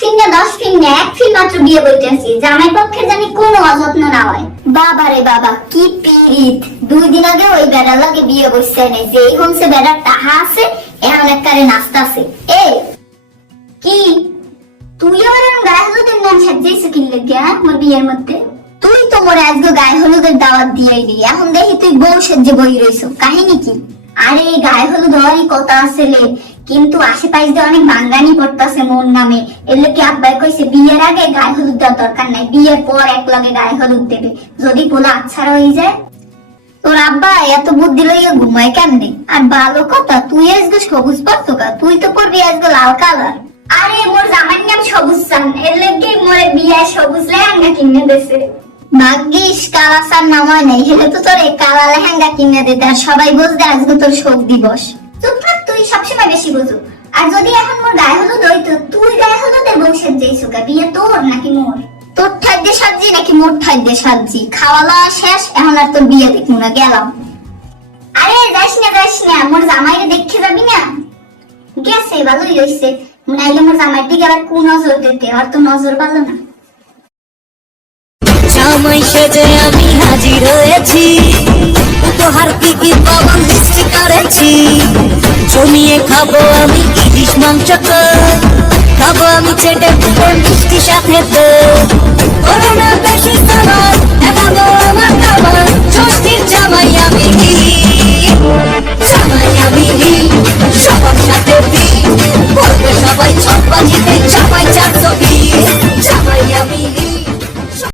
ফিন না 10 ফিন না 1 ফিন মাত্র বিয়ে বইতেছি, জামাই পক্ষে জানি কোনো অযত্ন না হয়। বাবা রে বাবা, কি পীড়িত! 2 দিন আগে ওই বেড়ার লাগে বিয়ে বসছে নাই, যে এই হোমসে বেড়ার টাহা আছে এখন একবারে নাস্তাছে। এ কি তুই আমার গায়ে হলুদের নাম সাজিয়েছিস কি লাগে আমার বিয়ের মধ্যে? তুই তো মোর আজকে গায়ে হলুদের দাওয়াত দিয়েইলি, এখন দেখি তুই বউ সেজে বই রইছো, কাহিনী কি? আরে গায়ে হলুদ হওয়ারই কথা আসলে, কিন্তু আশেপাশে দিয়ে অনেক বাঙ্গানি পড়তাছে মোর নামে। এলে কি আব্বাই কইছে বিয়ের আগে গায়ে হলুদ দেওয়ার দরকার নাই, বিয়ের পর এক লগে গায়ে হলুদ দেবে, যদি পোলা আচ্ছাড়া হয়ে যায়। তোর আব্বা এত বুদ্ধি লইয়া ঘুমায় কেমনে? আর ভালো কথা, তুই আজকে সবুজ পতাকা, তুই তো পরবি আজকে লাল কালার। আরে মোর জামাইর নাম সবুজ চান, এর লেগে মোরে বিয়ে সবুজ লেহেঙ্গা কিনে দেছে। ভাগ্যিস কালা চান নামায় নাই, হেলে তো তোর কালা লেহেঙ্গা কিনে দিতে আর সবাই বুঝতে আজকে তোর শোক দিবস। চুপ থাক, তুই সবসময় বেশি বুঝু। আর যদি এখন মোর গায়ে হলুদ হইতো, তুই গায়ে হলুদের বউ সেজেইছো, বিয়ে তোর নাকি মোর? তোর ঠাই দিয়ে সাজি নাকি মোর ঠাই দিয়ে সাজি? খাওয়া দাওয়া শেষ, এখন আর তোর বিয়ে দেখবো না, গেলাম। আরে যাস না, মোর জামাইরে দেখে যাবি না? গেছে ভালোই হইছে, নাইলে মোর জামাইর দিকে আবার কোন নজর দিতে, আর তো নজর ভালো না। জামাই সেজে আমি হাজির হয়েছি, উপহার কি কি পাবো মিষ্টি করেছি, জমিয়ে খাবো আমি ইলিশ মাংস, খাবো আমি চেটে পুটে মিষ্টি সাথে তো, করোনা বেশি তোমার দেখাবো আমার